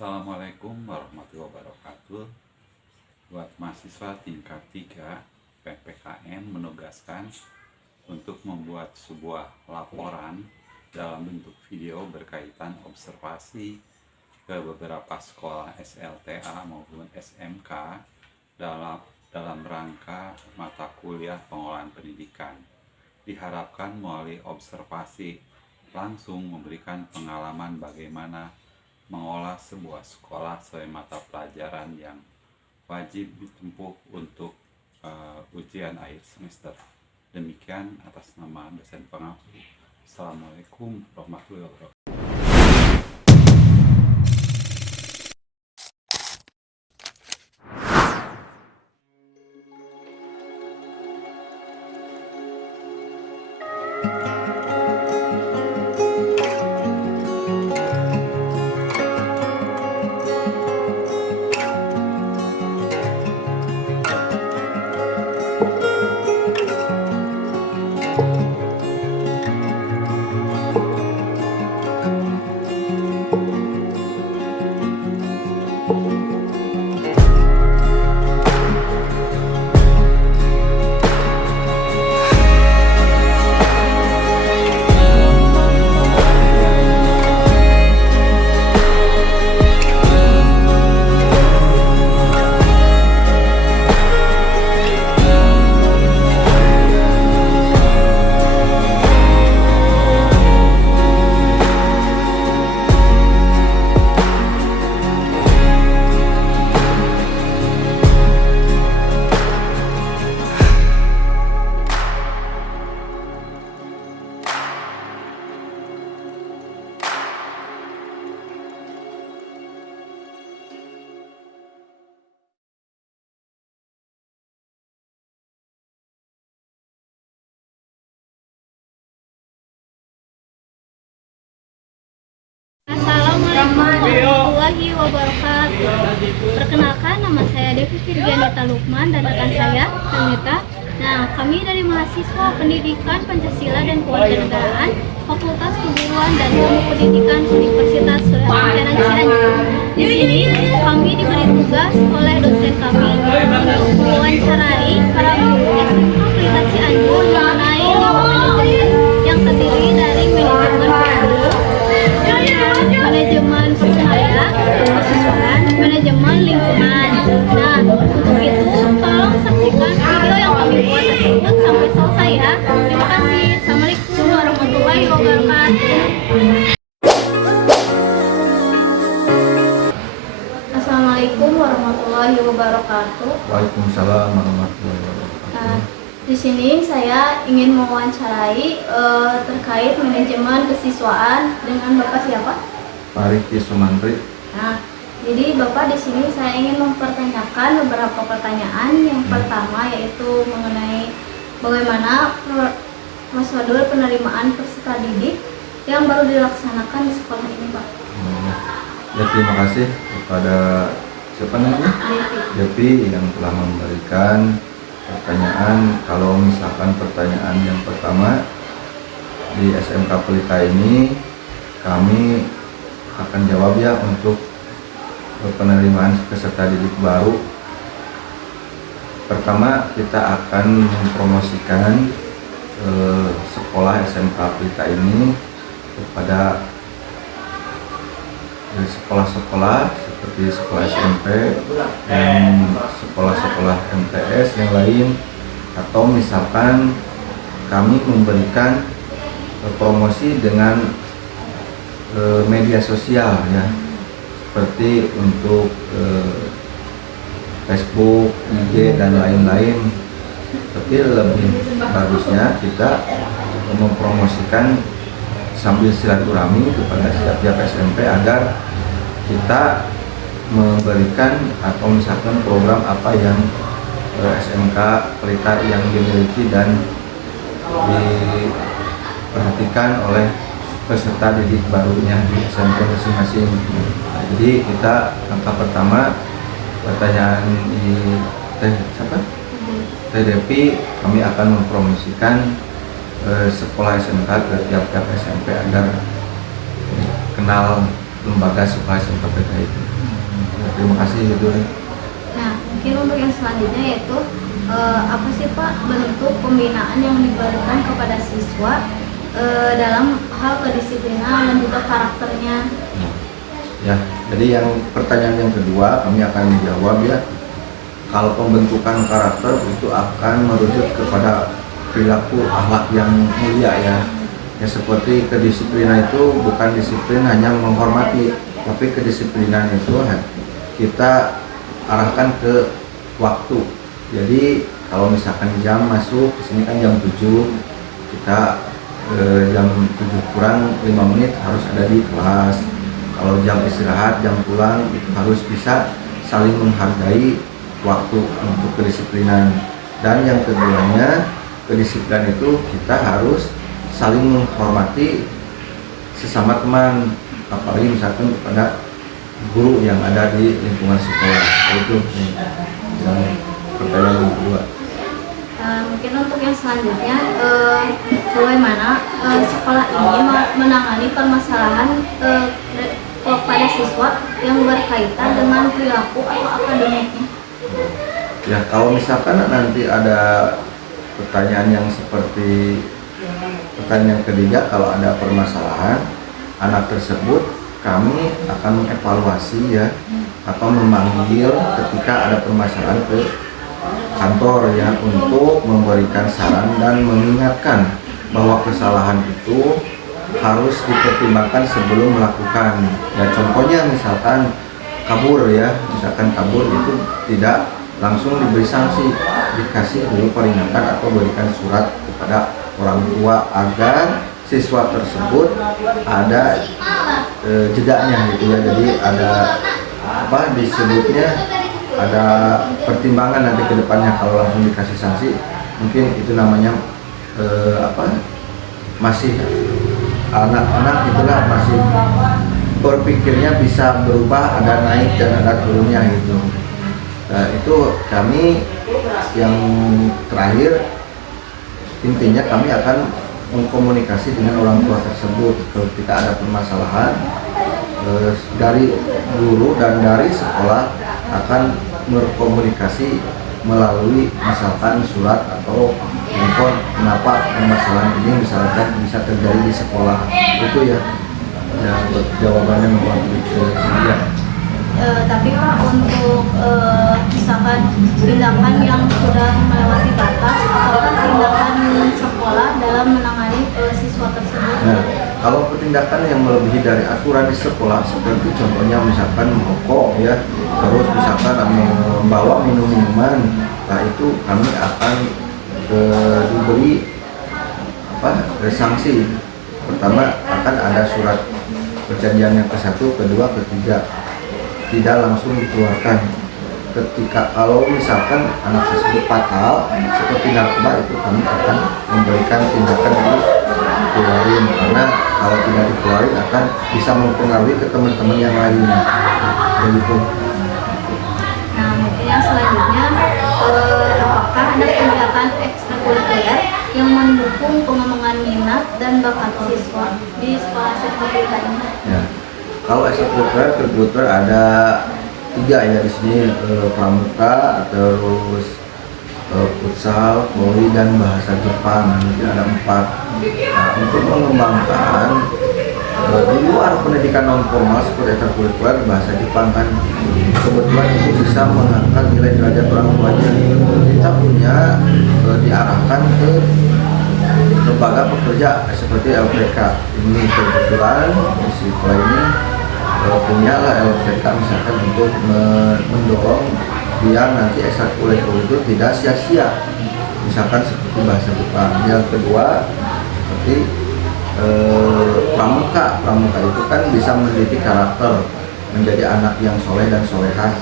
Assalamualaikum warahmatullahi wabarakatuh. Buat mahasiswa tingkat 3 PPKN menugaskan untuk membuat sebuah laporan dalam bentuk video berkaitan observasi ke beberapa sekolah SLTA maupun SMK dalam rangka mata kuliah pengolahan pendidikan. Diharapkan melalui observasi langsung memberikan pengalaman bagaimana mengolah sebuah sekolah sesuai mata pelajaran yang wajib ditempuh untuk ujian akhir semester. Demikian atas nama dosen pengampu. Assalamualaikum warahmatullahi wabarakatuh. Assalamualaikum warahmatullahi wabarakatuh. Perkenalkan, nama saya Devi Firgianita Lukman dan rekan saya Kamita. Nah, kami dari mahasiswa Pendidikan Pancasila dan Kewarganegaraan Fakultas Keguruan dan Ilmu Pendidikan Universitas Surabaya Cianjur. Di sini kami diberi tugas oleh dosen kami untuk mewawancarai para guru SMK Pelita Cianjur mengenai manajemen yang terdiri dari manajemen guru, manajemen persebaya, kesiswaan, manajemen lingkungan. Nah, untuk itu tolong saksikan video yang kami buat tersebut sampai selesai ya. Terima kasih. Assalamualaikum warahmatullahi wabarakatuh. Assalamualaikum warahmatullahi wabarakatuh. Waalaikumsalam warahmatullahi wabarakatuh. Nah, di sini saya ingin mewawancarai terkait manajemen kesiswaan dengan Bapak siapa? Pak Riki Sumantri. Nah, jadi Bapak di sini saya ingin mempertanyakan beberapa pertanyaan. Yang pertama yaitu mengenai bagaimana prosedur penerimaan peserta didik yang baru dilaksanakan di sekolah ini, Pak. Ya, terima kasih kepada siapa namanya? Devi yang telah memberikan pertanyaan. Kalau misalkan pertanyaan yang pertama di SMK Pelita ini, kami akan jawab ya untuk penerimaan peserta didik baru. Pertama, kita akan mempromosikan sekolah SMK Pelita ini kepada sekolah-sekolah seperti sekolah SMP dan sekolah-sekolah MTS yang lain, atau misalkan kami memberikan promosi dengan media sosial ya, seperti untuk Facebook, IG dan lain-lain. Tapi lebih bagusnya kita mempromosikan sambil silaturahmi kepada setiap SMP agar kita memberikan atau misalkan program apa yang SMK Pelita yang dimiliki dan diperhatikan oleh peserta didik barunya di SMP masing-masing. Nah, jadi kita langkah pertama, pertanyaan di Teh Devi, kami akan mempromosikan sekolah SMK ke tiap-tiap SMP agar kenal lembaga Sukhasem KPK itu. Terima kasih itu. Nah, mungkin untuk yang selanjutnya yaitu apa sih Pak bentuk pembinaan yang diberikan kepada siswa dalam hal kedisiplinan dan juga karakternya? Ya, jadi yang pertanyaan yang kedua kami akan menjawab ya. Kalau pembentukan karakter itu akan merujuk kepada perilaku akhlak yang mulia ya. Ya seperti kedisiplinan itu bukan disiplin hanya menghormati, tapi kedisiplinan itu kita arahkan ke waktu. Jadi kalau misalkan jam masuk di sini kan jam 7, kita jam 7 kurang 5 menit harus ada di kelas. Kalau jam istirahat, jam pulang itu harus bisa saling menghargai waktu untuk kedisiplinan. Dan yang keduanya, kedisiplinan itu kita harus saling menghormati sesama teman, apalagi misalkan kepada guru yang ada di lingkungan sekolah. Itu yang pertanyaan yang kedua. Mungkin untuk yang selanjutnya, bagaimana sekolah ini menangani permasalahan kepada siswa yang berkaitan dengan perilaku atau akademiknya? Ya kalau misalkan nanti ada pertanyaan yang seperti pertanyaan ketiga, kalau ada permasalahan anak tersebut, kami akan mengevaluasi ya, atau memanggil ketika ada permasalahan ke kantor ya, untuk memberikan saran dan mengingatkan bahwa kesalahan itu harus dipertimbangkan sebelum melakukan. Ya contohnya misalkan kabur ya, misalkan kabur itu tidak langsung diberi sanksi, dikasih dulu peringatan atau berikan surat kepada orang tua agar siswa tersebut ada jedanya gitu ya. Jadi ada apa disebutnya, ada pertimbangan nanti ke depannya. Kalau langsung dikasih sanksi mungkin itu namanya masih anak-anak itulah, masih berpikirnya bisa berubah, ada naik dan ada turunnya gitu. Nah, itu kami yang terakhir intinya kami akan mengkomunikasi dengan orang tua tersebut ketika ada permasalahan. Dari guru dan dari sekolah akan berkomunikasi melalui misalkan surat atau telepon, kenapa permasalahan ini misalkan bisa terjadi di sekolah. Itu ya jawabannya memang itu ya. Tapi Pak, untuk misalkan tindakan yang sudah melewati batas, apakah tindakan sekolah dalam menangani siswa tersebut? Nah, kalau tindakan yang melebihi dari aturan di sekolah, seperti contohnya misalkan merokok ya, terus misalkan membawa minuman, nah itu kami akan diberi sanksi. Pertama akan ada surat perjanjian yang ke-1, kedua, ketiga, tidak langsung dikeluarkan. Ketika kalau misalkan anak tersebut fatal seperti narkoba, itu kami akan memberikan tindakan dikeluarin, karena kalau tidak dikeluarin akan bisa mempengaruhi ke teman-teman yang lainnya. Begitu. Nah, mungkin yang selanjutnya, apakah ada kegiatan ekstrakurikuler yang mendukung pengembangan minat dan bakat siswa di sekolah SMK ini? Ya. Kalau ekstrakurikuler ada 3 ya di sini, pramuka, terus futsal, voli, dan bahasa Jepang. Jadi ada 4. Nah, untuk mengembangkan di luar pendidikan non formal seperti ekstrakurikuler bahasa Jepang kan kebetulan itu bisa mengangkat nilai derajat orang tuanya. Kita punya diarahkan ke lembaga pekerja seperti LPK. Ini kebetulan di sekolah ini punya lah LPK misalkan untuk mendorong biar nanti ekstrakurikuler itu tidak sia-sia, misalkan seperti bahasa Jepang. Yang kedua seperti pramuka itu kan bisa mendidik karakter menjadi anak yang soleh dan solehah,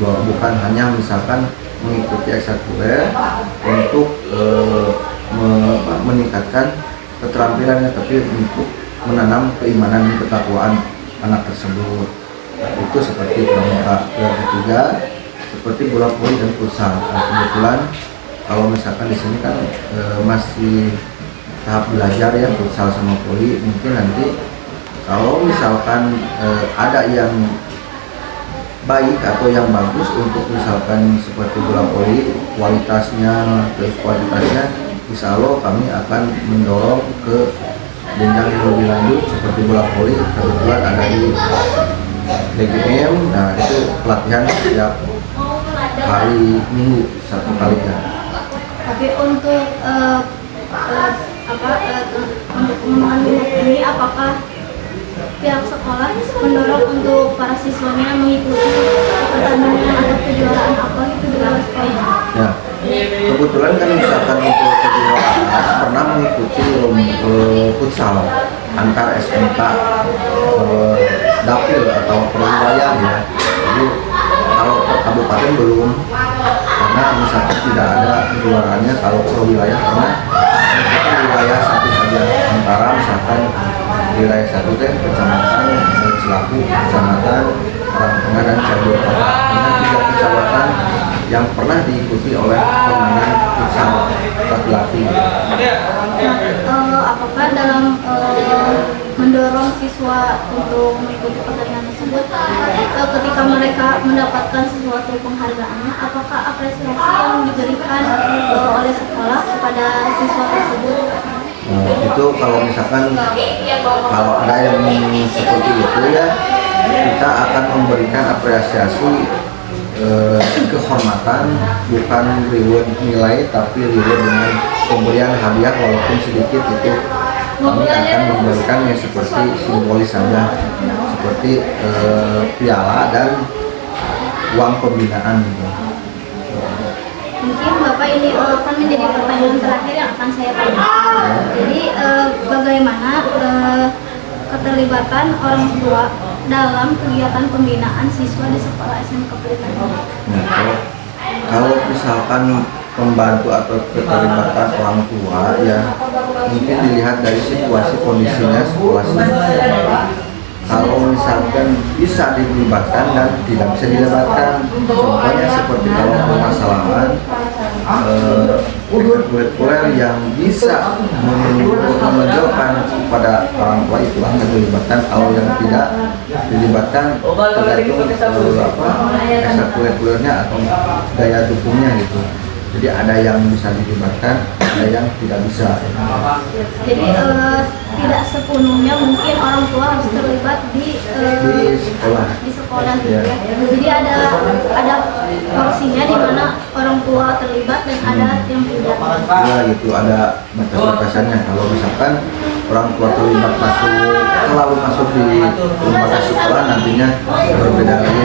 bukan hanya misalkan mengikuti ekstrakurikuler untuk meningkatkan keterampilannya, tapi untuk menanam keimanan dan ketakwaan anak tersebut. Itu seperti pramuka. Yang ketiga seperti bola voli dan futsal. Nah, kebetulan kalau misalkan di sini kan masih tahap belajar ya, futsal sama voli. Mungkin nanti Kalau misalkan ada yang baik atau yang bagus untuk misalkan seperti bola voli kualitasnya, insya Allah kami akan mendorong ke jenjang yang lebih lanjut seperti bola voli. Kebetulan ada di DGM, nah itu pelatihan setiap hari minggu satu kalinya. Tapi untuk untuk pengembangan minat ini, apakah pihak sekolah mendorong untuk para siswanya mengikuti pertandingan atau kejuaraan apa itu di luar sekolah? Ya, kebetulan kan misalkan untuk kejuaraan pernah mengikuti futsal antar SMK dapil atau perwilayah ya. Jadi kalau per kabupaten belum, karena misalkan tidak ada kejuaraannya. Kalau perwilayah karena itu wilayah satu saja, antara misalkan wilayah satu kecamatan Cilaku, kecamatan Karangtengah dan Cianjur Kota. Ini 3 kecamatan yang pernah diikuti oleh permainan futsal laki-laki. Apakah dalam mendorong siswa untuk mengikuti pertandingan tersebut, ketika mereka mendapatkan sesuatu penghargaannya, apakah apresiasi yang diberikan oleh sekolah kepada siswa tersebut? Itu kalau misalkan kalau ada yang seperti itu ya, kita akan memberikan apresiasi kehormatan, bukan reward nilai, tapi reward dengan pemberian hadiah walaupun sedikit. Itu kami akan memberikan yang seperti simbolis saja, seperti piala dan uang pembinaan gitu. Mungkin Bapak ini akan menjadi pertanyaan terakhir yang akan saya tanyakan. Jadi bagaimana keterlibatan orang tua dalam kegiatan pembinaan siswa di sekolah SMK Pelita? Nah, kalau misalkan pembantu atau keterlibatan orang tua ya, mungkin dilihat dari situasi kondisinya sekolah sini. Kalau misalkan bisa dilibatkan dan tidak bisa dilibatkan, contohnya seperti kalau permasalahan kuliah yang bisa menonjolkan kepada orang tua itu akan dilibatkan. Kalau yang tidak dilibatkan tergantung ekstrakurikulernya atau daya dukungnya gitu. Jadi ada yang bisa dilibatkan, ada yang tidak bisa. Jadi tidak sepenuhnya mungkin orang tua harus terlibat di sekolah. Di sekolah gitu ya. Jadi ada porsinya di mana orang tua terlibat dan ada yang tidak. Ya gitu, ada batas-batasannya. Kalau misalkan orang tua terlibat masuk di lembaga sekolah, nantinya berbeda lagi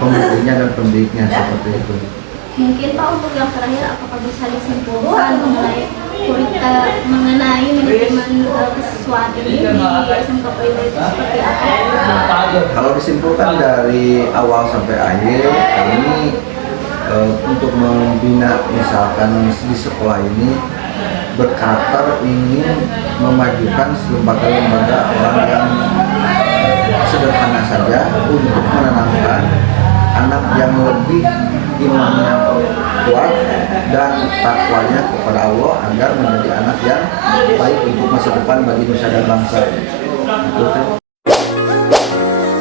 pemberinya dan pendidiknya seperti itu. Mungkin Pak, untuk yang terakhir, apakah bisa disimpulkan mengenai manajemen kesiswaan ini di SMK Pelita itu seperti apa? Kalau disimpulkan dari awal sampai akhir, kami untuk membina misalkan di sekolah ini berkarakter ingin memajukan lembaga-lembaga orang yang sederhana saja untuk menanamkan anak yang lebih imannya kuat dan takwanya kepada Allah agar menjadi anak yang baik untuk masa depan bagi nusa dan bangsa.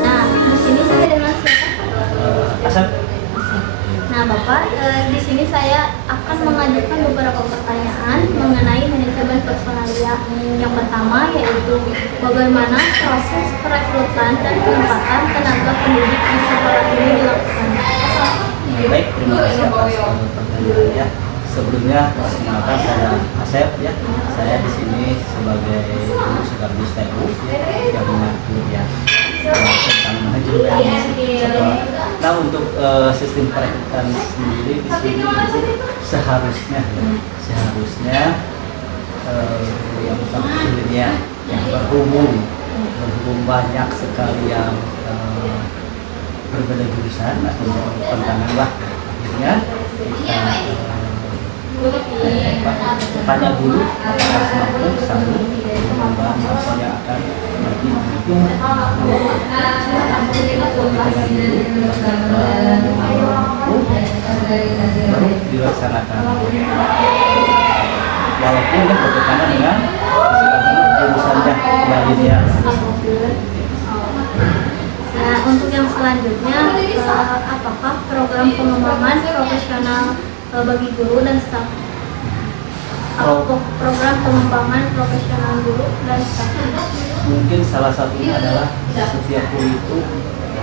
Nah, di sini saya dengan siapa? Nah, Bapak, di sini saya akan mengajukan beberapa pertanyaan mengenai manajemen personalia. Yang pertama yaitu bagaimana proses perekrutan dan penempatan tenaga pendidik di sekolah ini dilakukan. Baik, terima kasih atas pertanyaannya. Sebelumnya, perkenalkan saya Asep ya. Saya di sini sebagai guru sekaligus TU yang mengatur ya tentang manajemen sekolah. Nah, untuk sistem perekrutan sendiri di sini seharusnya yang sebetulnya yang berhubung banyak sekali yang berbeda jurusan atau tantangan lah, akhirnya kita tanya dulu apakah mampu satu pengembangan masa yang akan nanti baru dilaksanakan, walaupun bertentangan dengan jurusannya lainnya. yang selanjutnya, apakah program pengembangan profesional bagi guru dan staf? Program pengembangan profesional guru dan staf. Mungkin salah satunya adalah setiap guru itu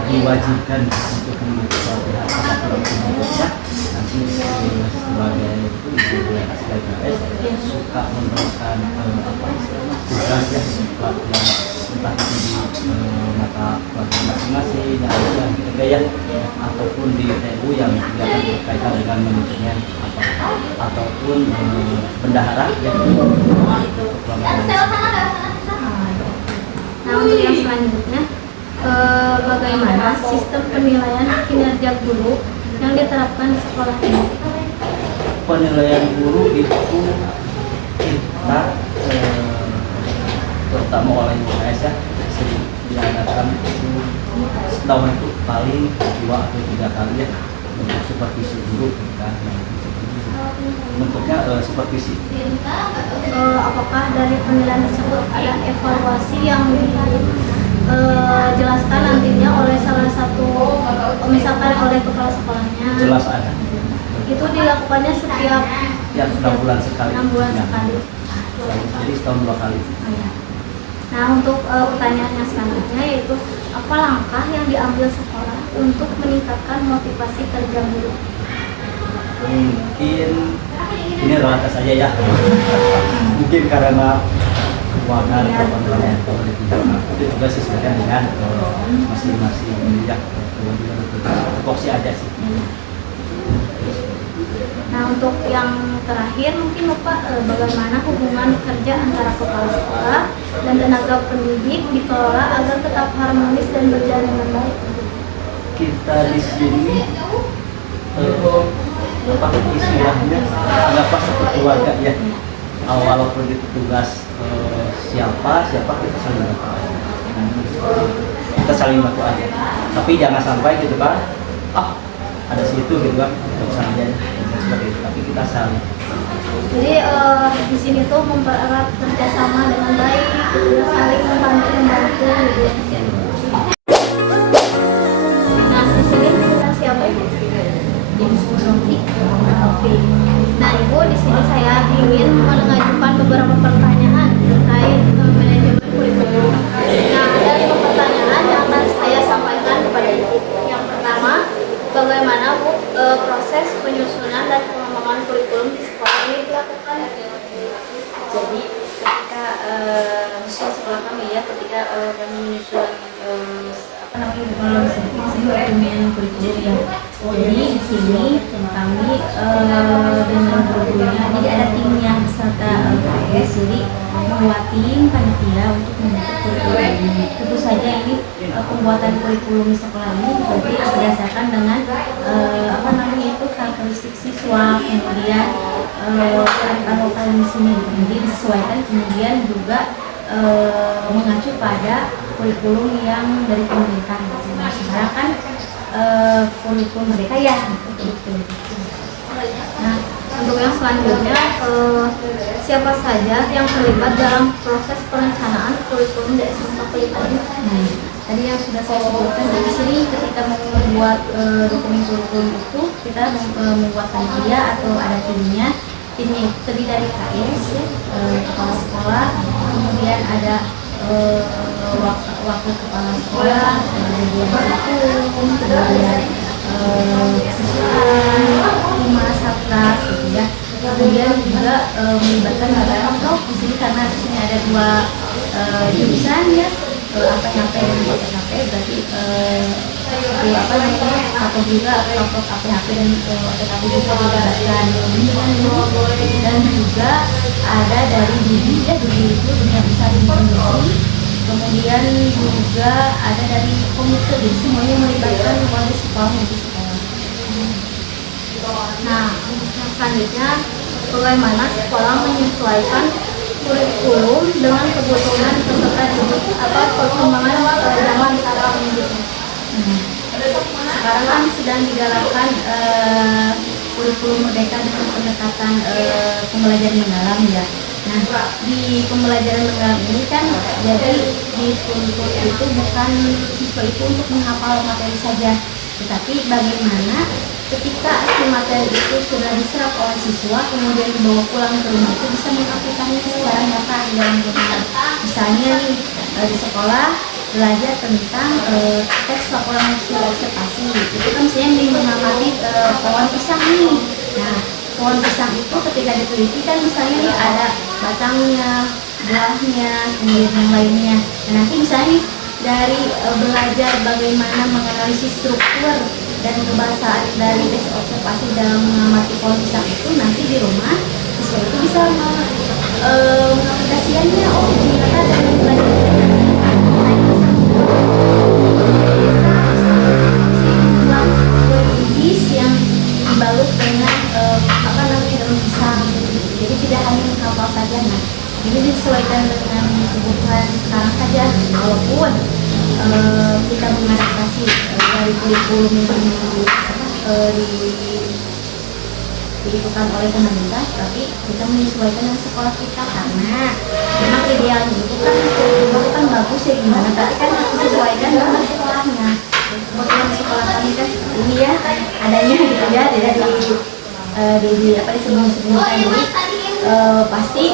diwajibkan untuk mengikuti pelatihan apapun bentuknya. Nanti sebagai itu boleh SKKS suka meneruskan tugas yang pelatihan entah itu di mata pelajaran masing-masing yang gitu ya, ataupun di TU yang kegiatan berkaitan dengan manajemen ataupun bendahara yang Nah, untuk yang selanjutnya, bagaimana sistem penilaian kinerja guru yang diterapkan di sekolah ini? Penilaian guru itu kita terutama oleh UKS ya sering diadakan itu setahun itu paling 2 atau 3 kali ya untuk supervisi guru kan. Bentuknya supervisi. Apakah dari penilaian tersebut ada evaluasi yang dijelaskan nantinya oleh salah satu, misalkan oleh kepala sekolahnya? Jelas ada. Itu dilakukannya setiap Ya 6 bulan sekali. 6 bulan Ya. sekali. Jadi setahun 2 kali. Nah, untuk pertanyaan yang selanjutnya yaitu apa langkah yang diambil sekolah untuk meningkatkan motivasi kerja guru? Mungkin ini relatif saja ya. Mungkin karena keuangan atau kontrolnya kalau di tingkat itu juga sesuaikan dengan masing-masing ya. Fokus aja sih. Nah, untuk yang terakhir mungkin Bapak, bagaimana hubungan kerja antara kepala sekolah dan tenaga pendidik dikelola agar tetap harmonis dan berjalan dengan baik? Kita di sini istilahnya anggaplah seperti keluarga ya. Walaupun itu tugas siapa kita saling bantu aja. Kita saling bantu aja. Tapi jangan sampai gitu kan, ada situ gitu kan, kita bisa aja seperti itu. Tapi kita saling. Jadi di sini tuh mempererat kerjasama dengan baik, saling membantu gitu. Nah, di sini kita siapa ibu? Novi. Nah, ibu, di sini saya ingin mengajukan beberapa pertanyaan terkait manajemen kurikulum. Nah, ada 5 pertanyaan yang akan saya sampaikan kepada ibu. Yang pertama, bagaimana Bu proses penyusunan dan pengembangan kurikulum di sekolah ini dilakukan? Jadi ketika sekolah kami ya ketika kami menyusun dokumen kurikulum ya. Jadi di sini kami dengan gurunya, jadi ada timnya serta KS, jadi membuat tim panitia untuk membentuk kurikulum ini. Tentu saja ini pembuatan kurikulum di sekolah ini berarti berdasarkan dengan karakteristik siswa, kemudian kearifan lokal di sini, jadi disesuaikan, kemudian juga mengacu pada kurikulum yang dari pemerintah. Sekarang kan kurikulum mereka ya. Nah, untuk yang selanjutnya, siapa saja yang terlibat dalam proses perencanaan kurikulum di SMK Pelita ini? Tadi yang sudah saya sebutkan di sini ketika membuat dokumen kurikulum itu kita membuat panitia atau ada timnya. Timnya itu terdiri dari KS, kepala sekolah, kemudian ada wakil kepala sekolah, kemudian hukum, kemudian kesiswaan, humas, satgas, gitu ya. Kemudian juga melibatkan beberapa di sini karena di sini ada 2 jurusan ya, APHP dan BPKP, berarti atau juga kelompok APHP dan BPKP bisa dilibatkan, dan juga ada dari Dudi ya, Dudi itu dunia besar informasi, kemudian juga ada dari komite, jadi semuanya melibatkan warga sekolah di sekolah. Nah, untuk yang selanjutnya, bagaimana sekolah menyesuaikan kurikulum dengan kebutuhan peserta didik atau perkembangan zaman sekarang ini? Sekarang kan sedang digalakkan kurikulum merdeka dengan pendekatan pembelajaran mendalam ya. Nah, di pembelajaran mendalam ini kan jadi di kurikulum itu bukan siswa itu untuk menghafal materi saja, tetapi bagaimana ketika si materi itu sudah diserap oleh siswa kemudian dibawa pulang ke rumah itu bisa mengaplikasikannya secara nyata di dalam kehidupan. Misalnya nih di sekolah belajar tentang teks laporan hasil observasi, itu kan misalnya mengamati pohon pisang nih. Nah, pohon pisang itu ketika diteliti kan misalnya nih ada batangnya, buahnya, kemudian yang lainnya. Nah, nanti misalnya nih dari belajar bagaimana menganalisis struktur dan kebahasaan dari tes observasi dalam mengamati pohon pisang itu, nanti di rumah siswa itu bisa mengaplikasikannya. Oh, ternyata dari belajar yang dibalut dengan daun pisang. Jadi tidak hanya menghafal saja. Nah, ini disesuaikan dengan kebutuhan sekarang saja. Walaupun kita mengadaptasi dari kurikulum yang dilakukan oleh pemerintah, tapi kita menyesuaikan dengan sekolah kita karena memang idealnya itu kan kurikulum kan bagus ya gimana, tapi kan disesuaikan dengan sekolahnya. Kebetulan sekolah kami kan ini ya adanya gitu ya, tidak disebut-sebutkan. Jadi pasti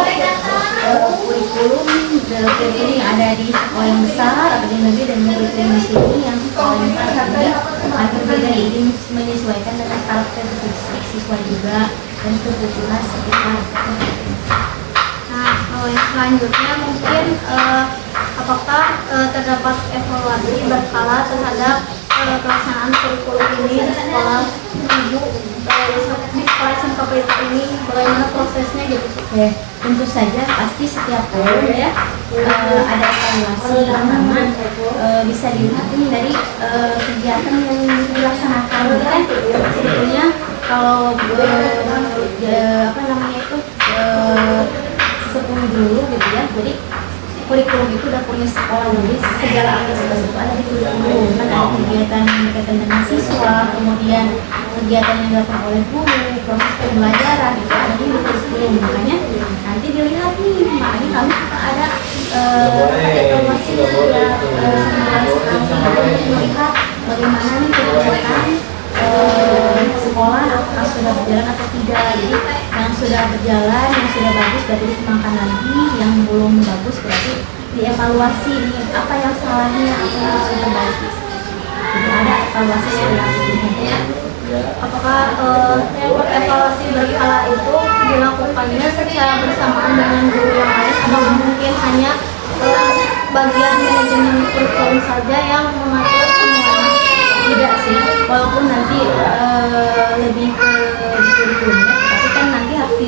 kurikulum dalam kurikulum yang ada di sekolah yang besar atau di negeri dan kurikulum di sini yang sekolah yang besar ini akan berbeda. Ini menyesuaikan dengan karakteristik siswa juga dan kebutuhan sekitar. Nah, yang selanjutnya mungkin apakah terdapat evaluasi berkala terhadap pelaksanaan kurikulum ini di sekolah ibu di sekolah SMK Pelita ini, bagaimana prosesnya gitu? Oke, tentu saja pasti setiap tahun ya ada evaluasi. Pertama bisa dilihat ini dari kegiatan yang dilaksanakan kan sebetulnya kalau sesepuh dulu gitu ya. Jadi kurikulum itu udah punya sekolah, jadi segala aktivitas itu ada di kurikulum. Kan ada kegiatan yang berkaitan dengan siswa, kemudian kegiatan yang dilakukan oleh guru, proses pembelajaran itu ada di kurikulum. Makanya nanti dilihat nih, makanya kami ada evaluasi melihat bagaimana nih kegiatan sekolah apakah sudah berjalan atau tidak. Jadi yang sudah berjalan, yang sudah bagus berarti dikembangkan lagi, yang belum bagus berarti dievaluasi nih apa yang salahnya, apa yang harus diperbaiki. Jadi ada evaluasi selanjutnya. Apakah evaluasi berkala itu dilakukannya secara bersamaan dengan guru yang lain atau mungkin hanya bagian manajemen kurikulum saja yang mengatur semuanya? Tidak sih, walaupun nanti lebih ke kurikulumnya, tapi kan nanti harus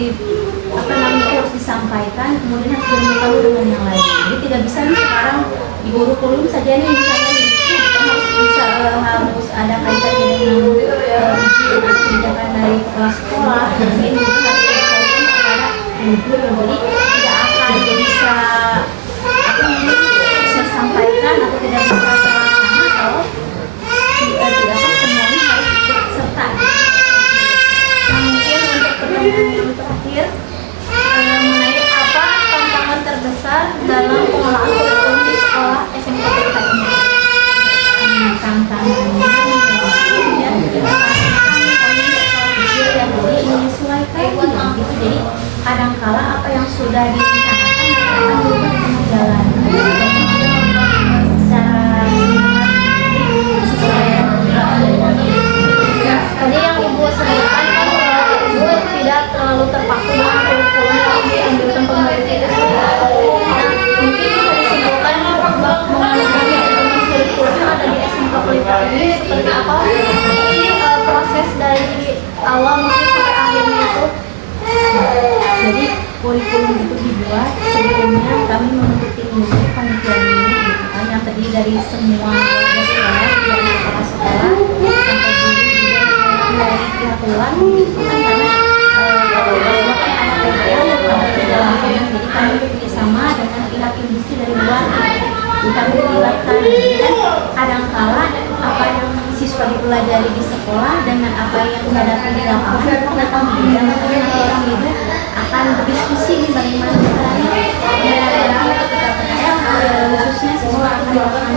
disampaikan, kemudian harus beritahu dengan yang lain. Jadi tidak bisa nih sekarang di kurikulum saja nih misalnya harus ada kaitannya dengan izin atau kebijakan dari kepala sekolah, mungkin itu harus dikaitkan kepada guru. Jadi tidak akan bisa sampaikan atau tidak bisa terlaksana kalau tidak semuanya harus ikut serta. Nah, mungkin untuk pertanyaan terakhir mengenai apa tantangan terbesar dalam pengelolaan kurikulum di sekolah SMK Pelita ini? Tantangannya ya menyesuaikan gitu. Jadi kadangkala apa yang sudah direncanakan akan berubah di tengah jalan. Tadi yang Ibu sebutkan kan Ibu tidak terlalu terpaku dengan kurikulum yang dianjurkan pemerintah itu sendiri. Nah, mungkin bisa disimpulkan mengenai kurikulum yang ada di SMK Pelita ini seperti apa sih proses dari awal mungkin sampai akhirnya itu? Jadi kurikulum itu dibuat sebelumnya kami membentuk tim dulu, panitia dulu gitu kan, yang terdiri dari semua warga sekolah, dari kepala sekolah sampai guru juga dari pihak luar gitu kan, karena kalau semua kan ada PPL yang ada di dalamnya. Jadi kami bekerjasama dengan pihak industri dari luar, kami dilibatkan. Jadi kan kadangkala apa yang siswa dipelajari di sekolah dengan apa yang dihadapi di lapangan, ternyata berbeda. Makanya orang itu akan berdiskusi nih bagaimana caranya ketika PKL khususnya sekolah akan melakukan.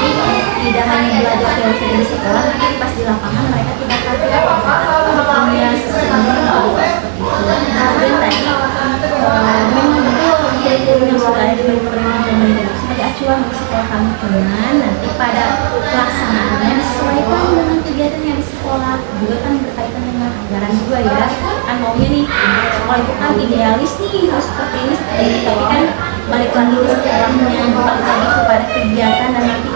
Jadi tidak hanya belajar teori di sekolah, nanti pas di lapangan mereka tidak akan punya sistem seperti itu. Kemudian tadi memang betul kurikulum yang sudah ada di pemerintah sebagai acuan untuk sekolah kami, cuman nanti pada pelaksanaannya disesuaikan dengan kegiatan yang di sekolah, juga kan berkaitan dengan anggaran juga ya. Kan maunya nih sekolah itu kan idealis nih harus seperti ini, tapi kan balik lagi ke sekolahnya, balik lagi kepada kegiatan dan nanti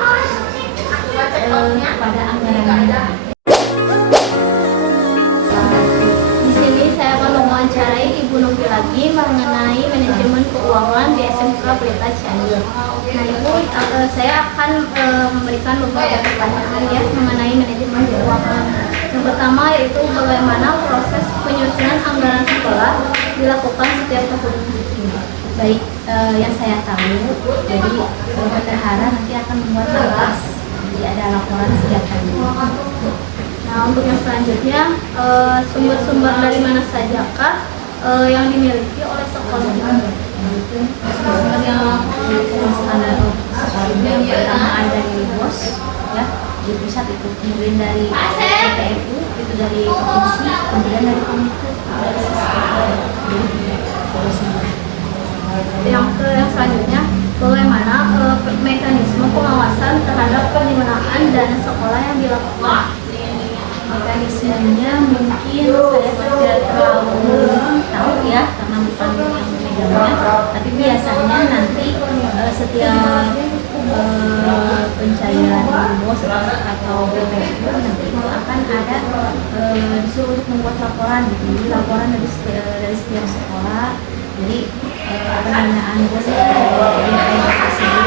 kepada anggarannya. Di sini saya akan mewawancarai Ibu Novi lagi mengenai manajemen keuangan di SMK Pelita Cianjur. Nah Ibu, saya akan memberikan beberapa pertanyaan ya mengenai manajemen keuangan. Yang pertama yaitu bagaimana proses penyusunan anggaran sekolah dilakukan setiap tahun. Baik, yang saya tahu, jadi bendahara nanti akan membuat lapas, jadi ada laporan setiap tahun. Nah untuk yang selanjutnya, sumber-sumber dari mana sajakah yang dimiliki oleh sekolah? Sumber yang ada sekolahnya yang pertama ada dari BOS, ya di pusat itu, kemudian dari PTFU itu dari provinsi, kemudian dari komite, yang selanjutnya bagaimana mekanisme pengawasan terhadap penggunaan dana sekolah yang dilakukan. Mekanismenya mungkin saya tidak terlalu tahu ya karena bukan yang memegangnya, tapi biasanya nanti setiap pencairan BOS atau BPU nanti itu akan ada disuruh untuk membuat laporan gitu, laporan dari setiap sekolah. Jadi pendanaan BOS tersebut dialokasikan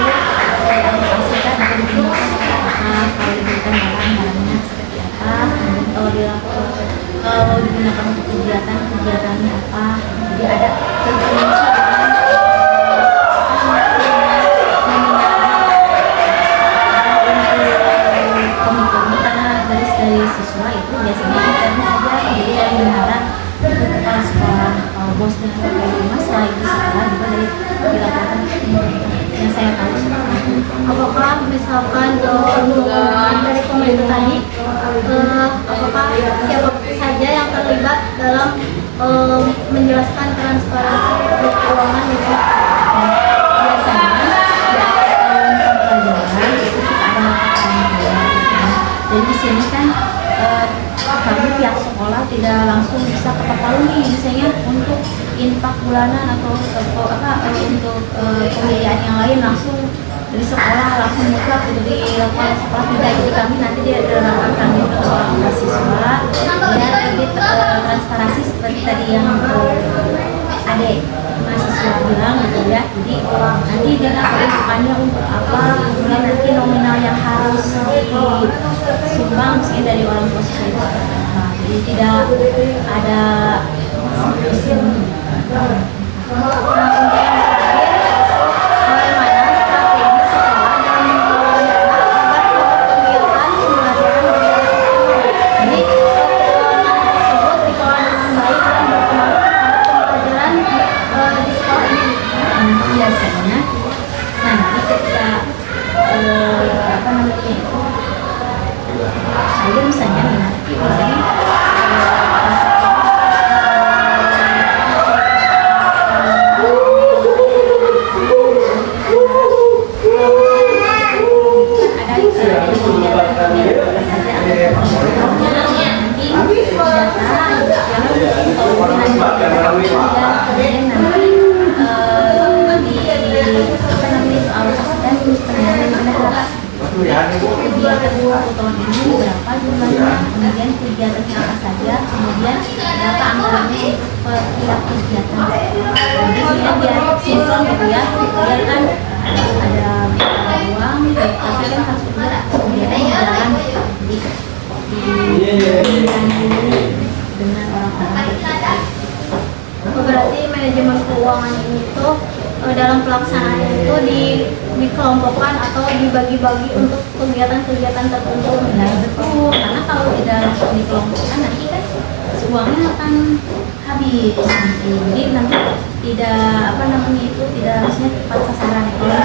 akan digunakan apa, kalau diberikan barang-barangnya seperti apa, kemudian kalau digunakan untuk kegiatannya apa. Jadi ada terperinci dari siswa itu biasanya internet saja, jadi dari bendahara itu kepala sekolah, BOS dan PPU selain di sekolah juga dari dilaporkan yang saya tahu. Apakah misalkan dari pemerintah tadi, apakah siapa saja yang terlibat dalam menjelaskan transparansi keuangan itu? Biasanya di akhir tahun pembelajaran itu kita ada laporan. Jadi di sini kan kami pihak sekolah tidak langsung bisa ketok palu nih misalnya untuk infak bulanan atau untuk pembiayaan yang lain langsung dari sekolah langsung mutlak gitu di lapangan sekolah. Tidak, jadi kami nanti diadakan kami untuk seorang mahasiswa biar lebih transparansi seperti tadi yang adek mahasiswa bilang gitu ya. Jadi nanti dengan peruntukannya untuk apa, kemudian nanti nominal yang harus disumbang mungkin dari orang tua siswa itu seperti apa. Jadi tidak ada sistem. Biasanya nanti ketika saya misalnya nanti biasanya kegiatan tahun ini berapa jumlahnya, kemudian kegiatannya apa saja, kemudian berapa anggarannya per tiap kegiatan. Jadi sehingga biar sinkron gitu ya, biar kan ada uang, tapi kan harus juga kegiatan jalan dengan orang-orang. Berarti manajemen keuangan ini tuh dalam pelaksanaan itu dikelompokkan atau dibagi-bagi untuk kegiatan-kegiatan tertentu. Nah, betul, karena kalau tidak langsung dikelompokkan nanti kan uangnya akan habis gitu. Jadi nanti tidak tidak harusnya tepat sasaran. Kalau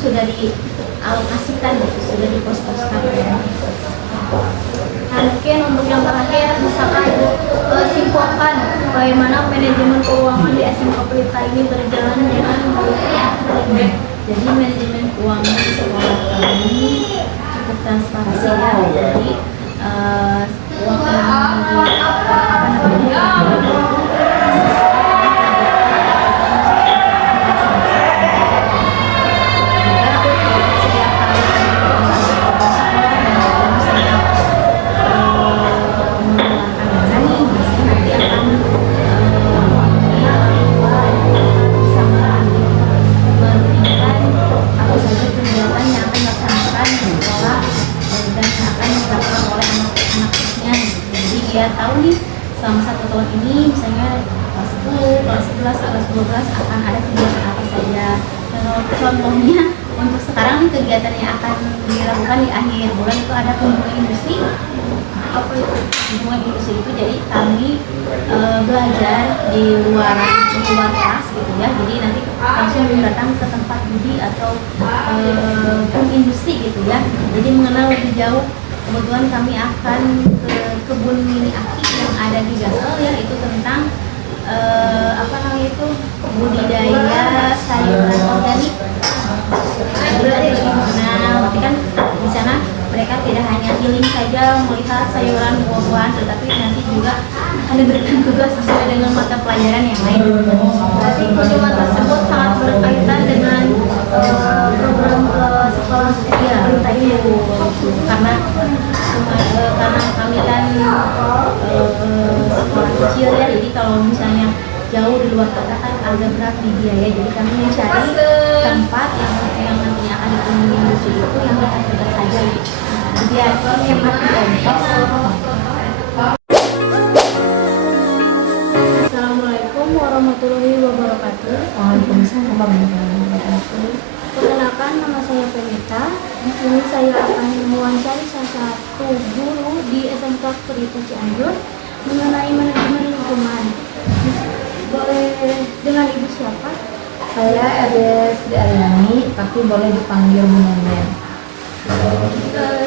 sudah dialokasikan gitu, sudah dipos-poskan. Nah, mungkin untuk yang terakhir misalkan simpulkan bagaimana manajemen keuangan di SMK Pelita ini berjalan dengan baik. Jadi manajemen keuangan di sekolah kami cukup transparansi ya. Jadi uang tahu nih selama 1 tahun ini misalnya kelas 10, kelas 11, kelas 12 akan ada kegiatan apa saja. Contohnya untuk sekarang nih kegiatan yang akan dilakukan di akhir bulan itu ada kunjungan industri. Apa itu kunjungan industri itu? Jadi kami belajar di luar kelas gitu ya. Jadi nanti langsung datang ke tempat studi atau industri gitu ya. Jadi mengenal lebih jauh. Kebetulan kami akan ke kebun mini aki yang ada di Gasel ya, itu tentang budidaya sayuran organik. Belajar lebih mengenal, tapi kan di sana mereka tidak hanya healing saja melihat sayuran buah-buahan, tetapi nanti juga akan diberikan tugas sesuai dengan mata pelajaran yang lain. Berarti kunjungan tersebut sangat berkaitan dengan program sekolah kita ini karena kami kan sekolah kecil ya, jadi kalau misalnya jauh di luar kota kan agak berat di biaya, jadi kami mencari tempat yang nantinya akan dikunjungi industri itu yang dekat-dekat saja biar hemat ongkos. Assalamualaikum warahmatullahi wabarakatuh. Waalaikumsalam warahmatullahi wabarakatuh. Perkenalkan, nama saya Penita. Di sini saya akan mewawancari salah satu guru di SMK Pelita Cianjur mengenai manajemen lingkungan. Boleh dengan ibu siapa? Saya Edes Ariani, tapi boleh dipanggil Bu Nenden.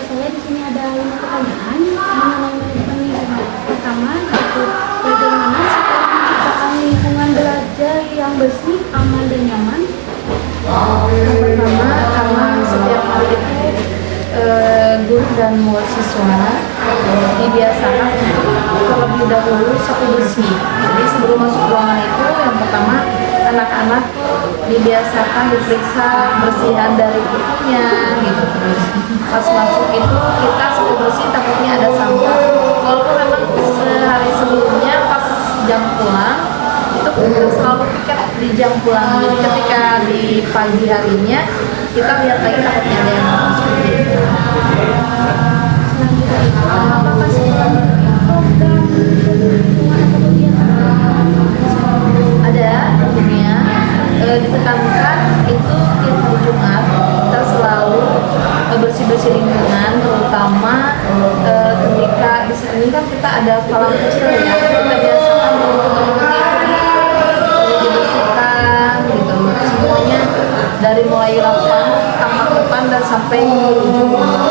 Saya di sini ada 5 pertanyaan mengenai manajemen lingkungan. Pertama, yaitu bagaimana sekolah menciptakan lingkungan belajar yang bersih, aman, dan nyaman? Yang pertama, karena setiap hari itu guru dan siswa dibiasakan untuk terlebih dahulu sapu bersih. Jadi sebelum masuk ruangan itu, yang pertama anak-anak dibiasakan diperiksa bersihan dari kukunya gitu. Terus pas masuk itu kita sapu bersih, takutnya ada sampah. Walaupun memang sehari sebelumnya pas jam pulang itu kita selalu piket di jam pulang. Jadi ketika di pagi harinya kita lihat lagi takutnya ada yang masuk. Apakah sekolah program lingkungan atau kegiatan? Ada tentunya ditekankan itu tiap hari Jumat kita selalu bersih-bersih lingkungan, terutama ketika di sini kan kita ada kolam kecil ya, kita biasakan dibersihkan gitu semuanya dari mulai lapangan, taman depan dan sampai ujung rumah.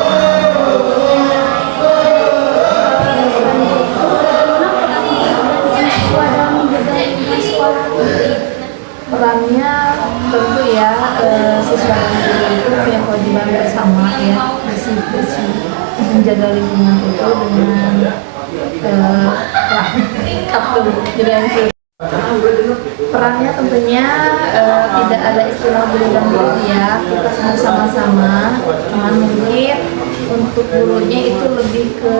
Perannya tentu ya siswa dan guru itu punya kewajiban bersama ya, bersih menjaga lingkungan itu dengan Perannya tentunya tidak ada istilah guru dan guru ya, kita semua sama-sama, cuman mungkin untuk gurunya itu lebih ke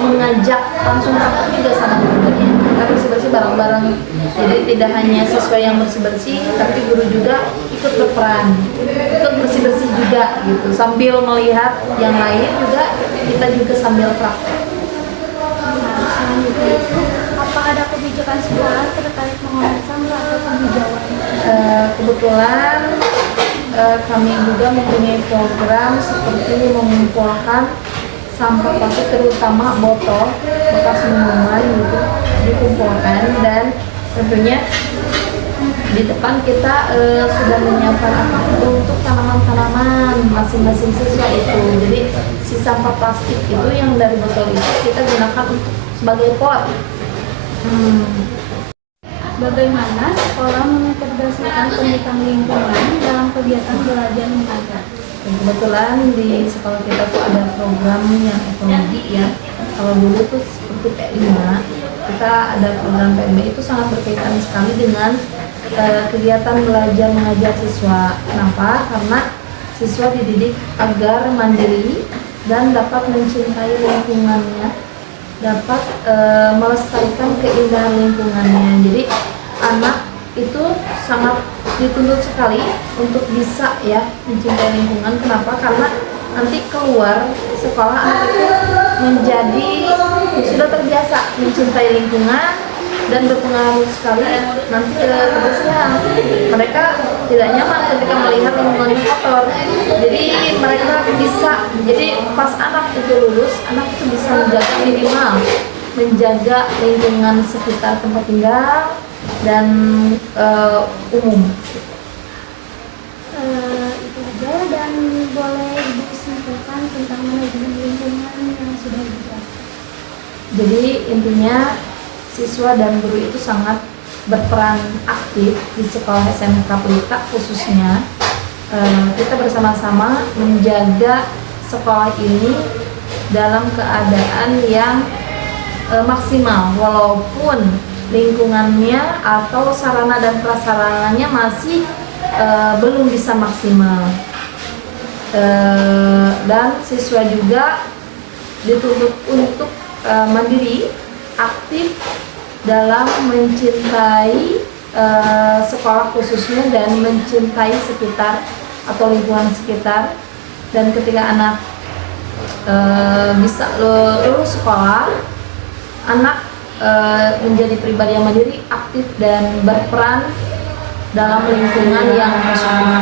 mengajak langsung praktek juga sama gurunya. Kita bersih-bersih bareng-bareng, jadi tidak hanya siswa yang bersih-bersih, tapi guru juga ikut berperan, ikut bersih-bersih juga gitu, sambil melihat yang lain juga, kita juga sambil praktek. Selanjutnya itu, apa ada kebijakan sekolah terkait mengolah sampah atau penghijauan? Kebetulan kami juga mempunyai program seperti mengumpulkan sampah plastik, terutama botol bekas minuman gitu, dikumpulkan, dan tentunya di depan kita sudah menyiapkan untuk tanaman-tanaman masing-masing siswa itu. Jadi si sampah plastik itu yang dari botol itu kita gunakan untuk sebagai pot. Bagaimana sekolah mengintegrasikan pendidikan lingkungan dalam kegiatan belajar mengajar? Kebetulan di sekolah kita tuh ada program yang ekologi ya. Kalau dulu tuh seperti P5, kita ada program PMB, itu sangat berkaitan sekali dengan kegiatan belajar mengajar siswa. Kenapa? Karena siswa dididik agar mandiri dan dapat mencintai lingkungannya, dapat melestarikan keindahan lingkungannya. Jadi anak itu sangat dituntut sekali untuk bisa ya mencintai lingkungan. Kenapa? Karena nanti keluar sekolah anak itu menjadi sudah terbiasa mencintai lingkungan dan berpengaruh sekali nanti ke kebersihan. Mereka tidak nyaman ketika melihat lingkungan kotor. Jadi mereka bisa, jadi pas anak itu lulus, anak itu bisa menjaga minimal, menjaga lingkungan sekitar tempat tinggal dan umum. Itu aja, dan boleh Ibu simpulkan tentang manajemen lingkungan yang sudah dijelaskan. Jadi intinya siswa dan guru itu sangat berperan aktif di sekolah SMK Pelita khususnya. Kita bersama-sama menjaga sekolah ini dalam keadaan yang maksimal, walaupun lingkungannya atau sarana dan prasarananya masih belum bisa maksimal. Dan siswa juga dituntut untuk mandiri, aktif dalam mencintai sekolah khususnya dan mencintai sekitar atau lingkungan sekitar. Dan ketika anak bisa lulus sekolah, anak menjadi pribadi yang mandiri, aktif dan berperan dalam lingkungan yang positif.